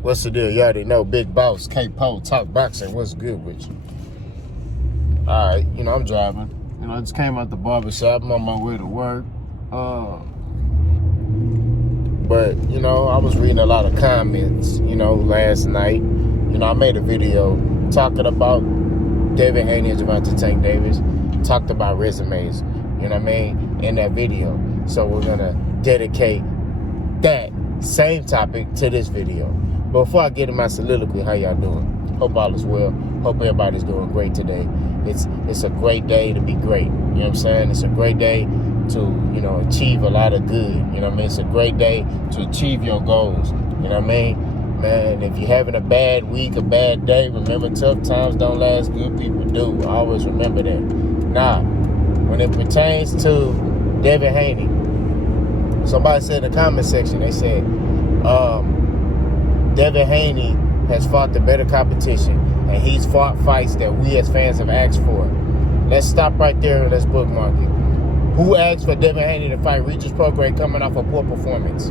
What's the deal? You already know, Big Boss, K-Po, Talk Boxing. What's good with you? All right, I'm driving. I just came out the barbershop. I'm on my way to work. But, I was reading a lot of comments, last night. I made a video talking about Devin Haney and Gervonta Tank Davis. Talked about resumes, in that video. So we're going to dedicate that same topic to this video. Before I get in my soliloquy, how y'all doing? Hope all is well. Hope everybody's doing great today. It's a great day to be great. You know what I'm saying? It's a great day to, achieve a lot of good. You know what I mean? It's a great day to achieve your goals. You know what I mean? Man, if you're having a bad week, a bad day, remember tough times don't last, good people do. Always remember that. Now, when it pertains to Devin Haney, somebody said in the comment section, they said, Devin Haney has fought the better competition, and he's fought fights that we as fans have asked for. Let's stop right there and let's bookmark it. Who asked for Devin Haney to fight Regis Prograis coming off a poor performance?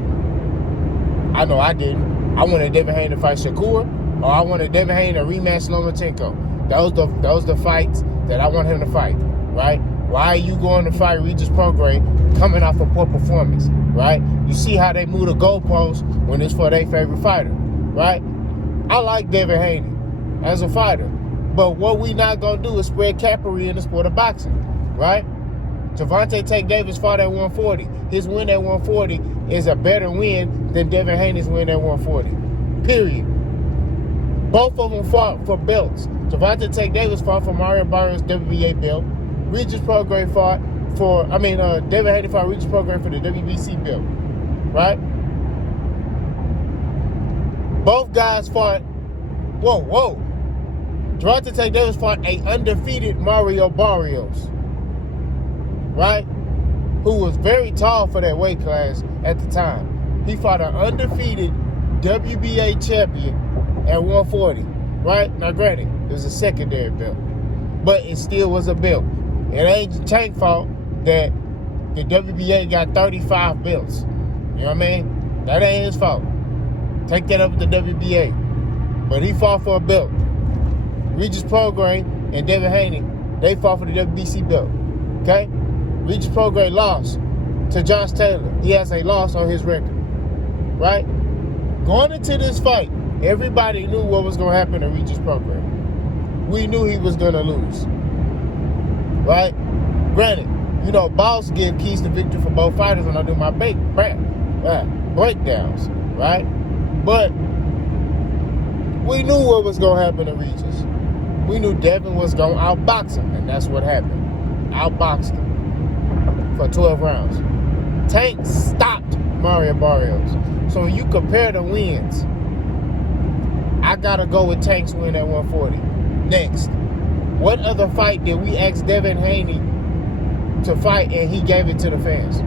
I know I didn't. I wanted Devin Haney to fight Shakur, or I wanted Devin Haney to rematch Lomachenko. Those the fights that I want him to fight, right? Why are you going to fight Regis Prograis coming off a poor performance, right? You see how they move the goalposts when it's for their favorite fighter, right? I like Devin Haney as a fighter, but what we not going to do is spread cappery in the sport of boxing, right? Gervonta Tank Davis fought at 140. His win at 140 is a better win than Devin Haney's win at 140. Period. Both of them fought for belts. Gervonta Tank Davis fought for Mario Barrios' WBA belt. Regis Prograis fought for, Devin Haney fought Regis Prograis for the WBC belt. Right? Both guys fought, Gervonta Tank Davis fought a undefeated Mario Barrios. Right? Who was very tall for that weight class at the time. He fought an undefeated WBA champion at 140. Right? Now, granted, it was a secondary belt, but it still was a belt. It ain't Tank's fault that the WBA got 35 belts. You know what I mean? That ain't his fault. Take that up with the WBA. But he fought for a belt. Regis Prograis and Devin Haney, they fought for the WBC belt. Okay? Regis Prograis lost to Josh Taylor. He has a loss on his record. Right? Going into this fight, everybody knew what was going to happen to Regis Prograis. We knew he was going to lose. Right? Granted, boss give keys to victory for both fighters when I do my breakdowns. Right? But we knew what was going to happen to Regis. We knew Devin was going to outbox him, and that's what happened. Outboxed him for 12 rounds. Tank stopped Mario Barrios. So when you compare the wins, I got to go with Tank's win at 140. Next, what other fight did we ask Devin Haney to fight and he gave it to the fans?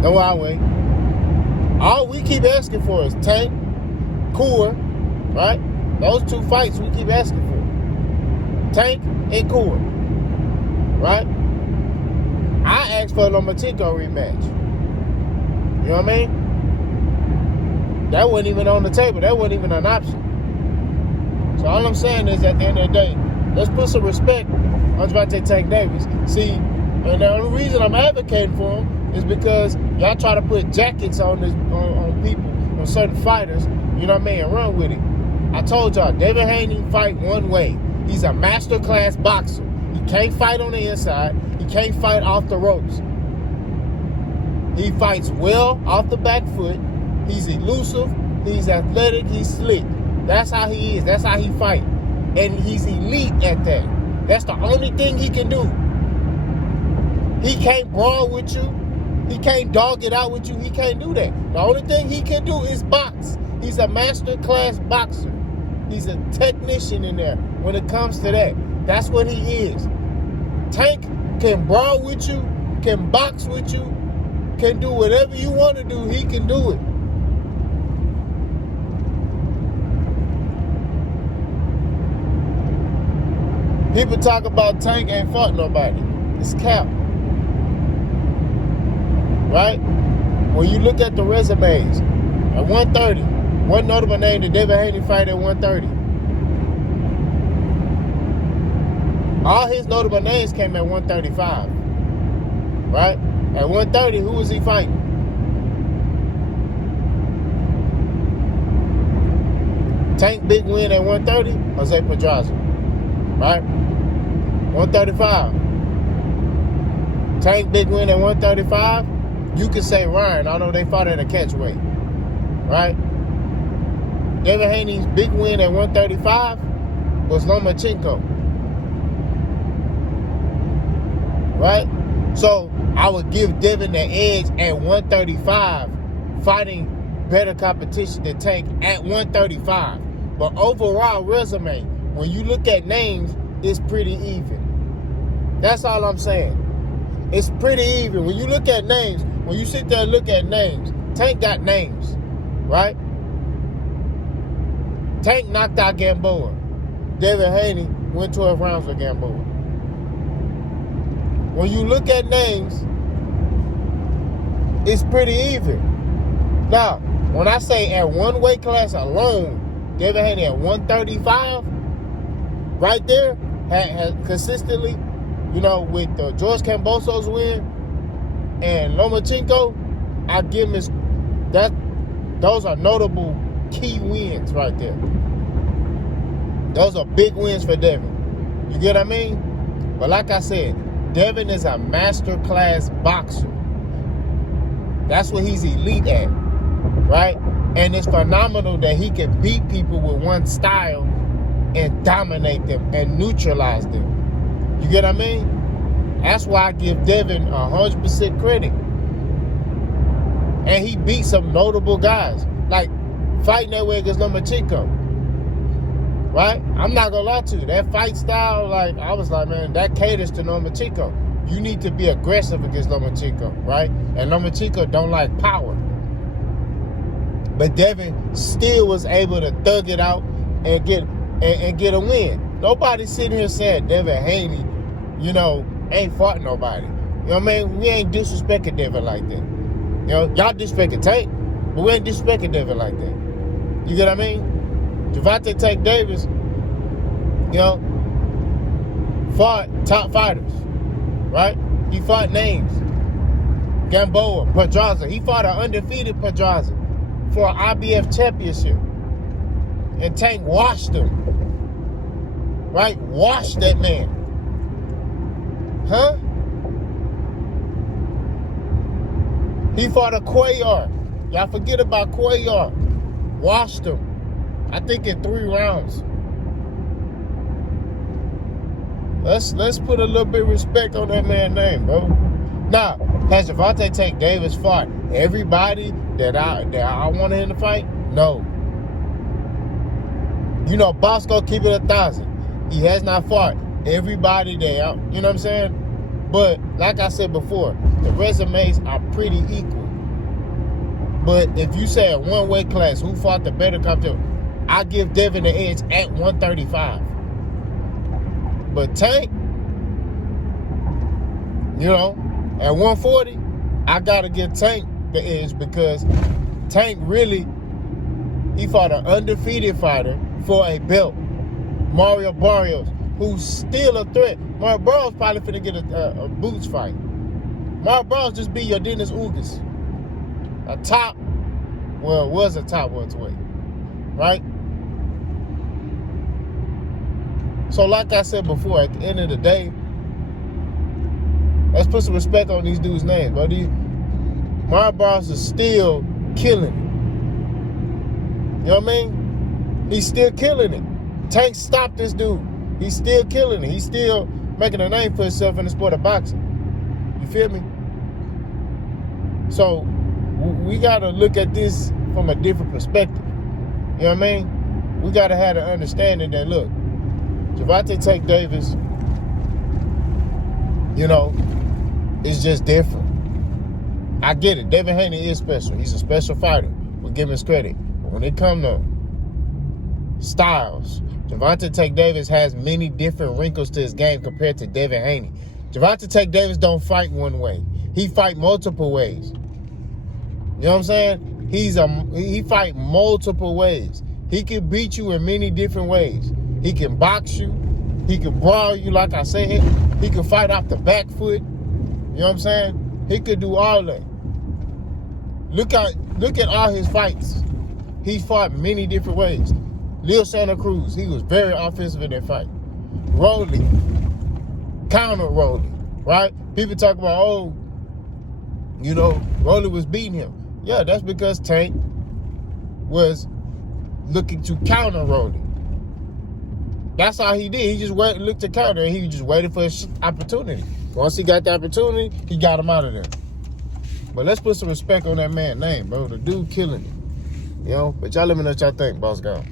No, I wait. All we keep asking for is Tank, Coor, right? Those two fights we keep asking for. Tank and Coor, right? I asked for a Lomachenko rematch. You know what I mean? That wasn't even on the table. That wasn't even an option. So all I'm saying is, at the end of the day, let's put some respect on Gervonta Tank Davis. See, and the only reason I'm advocating for him is because y'all try to put jackets on people, on certain fighters, you know what I mean, and run with it. I told y'all, Devin Haney fight one way. He's a master class boxer. He can't fight on the inside. He can't fight off the ropes. He fights well off the back foot. He's elusive. He's athletic. He's slick. That's how he is. That's how he fight. And he's elite at that. That's the only thing he can do. He can't brawl with you. He can't dog it out with you. He can't do that. The only thing he can do is box. He's a master class boxer. He's a technician in there when it comes to that. That's what he is. Tank can brawl with you, can box with you, can do whatever you want to do. He can do it. People talk about Tank ain't fought nobody. It's cap. right? When you look at the resumes, at 130, what notable name did Devin Haney fight at 130? All his notable names came at 135, right? At 130, who was he fighting? Tank big win at 130, Jose Pedraza, right? 135. Tank big win at 135. You could say Ryan, although they fought at a catch weight, right? Devin Haney's big win at 135 was Lomachenko, right? So I would give Devin the edge at 135, fighting better competition than Tank at 135. But overall resume, when you look at names, it's pretty even. That's all I'm saying. It's pretty even. When you look at names, when you sit there and look at names, Tank got names, right? Tank knocked out Gamboa. Devin Haney went 12 rounds with Gamboa. When you look at names, it's pretty even. Now, when I say at one weight class alone, Devin Haney at 135, right there, had consistently, you know, with George Kambosos win and Lomachenko, I give him those are notable key wins right there. Those are big wins for Devin. You get what I mean? But like I said, Devin is a masterclass boxer. That's what he's elite at, right? And it's phenomenal that he can beat people with one style and dominate them and neutralize them. You get what I mean? That's why I give Devin 100% credit. And he beat some notable guys, like fighting that way against Lomachenko, right? I'm not gonna lie to you, that fight style, like I was like, man, that caters to Lomachenko. You need to be aggressive against Lomachenko, right? And Lomachenko don't like power. But Devin still was able to thug it out and get a win. Nobody's sitting here saying Devin Haney, you know, ain't fought nobody. You know what I mean? We ain't disrespecting Devin like that. You know, y'all disrespecting Tank, but we ain't disrespecting Devin like that. You get what I mean? Gervonta Tank Davis, you know, fought top fighters, right? He fought names. Gamboa, Pedraza. He fought an undefeated Pedraza for an IBF championship. And Tank washed him. Right? Washed that man. Huh? He fought a Cuellar. Y'all forget about Cuellar. Washed him. I think in 3 rounds. Let's put a little bit of respect on that man's name, bro. Now, has Gervonta Tank Davis fought everybody that I wanted him to fight? No. You know, Bosco keep it 1,000. He has not fought everybody there. You know what I'm saying? But like I said before, the resumes are pretty equal. But if you say at one weight class, who fought the better competition, I give Devin the edge at 135. But Tank, you know, at 140, I gotta give Tank the edge because Tank really, he fought an undefeated fighter for a belt, Mario Barrios, who's still a threat. Mario Barrios probably finna get a boots fight. Mario Barrios just beat your Dennis Ugas, was a top welterweight, right? So like I said before, at the end of the day, let's put some respect on these dudes' names, but Mario Barrios is still killing it. You know what I mean? He's still killing it. Tank stopped this dude. He's still killing it. He's still making a name for himself in the sport of boxing. You feel me? So we got to look at this from a different perspective. You know what I mean? We got to have the understanding that, look, Gervonta Tank Davis, you know, is just different. I get it. Devin Haney is special. He's a special fighter. We'll give him his credit. But when it comes to styles, Gervonta Tank Davis has many different wrinkles to his game compared to Devin Haney. Gervonta Tank Davis don't fight one way. He fight multiple ways. You know what I'm saying? He fight multiple ways. He can beat you in many different ways. He can box you. He can brawl you, like I said. He can fight off the back foot. You know what I'm saying? He could do all that. Look at all his fights. He fought many different ways. Leo Santa Cruz, he was very offensive in that fight. Rolly, counter Rolly, right? People talk about, oh, you know, Rolly was beating him. Yeah, that's because Tank was looking to counter Rolly. That's all he did. He just looked to counter, and he just waited for his opportunity. Once he got the opportunity, he got him out of there. But let's put some respect on that man's name, bro. The dude killing it. You know? But y'all let me know what y'all think, Boss Gone.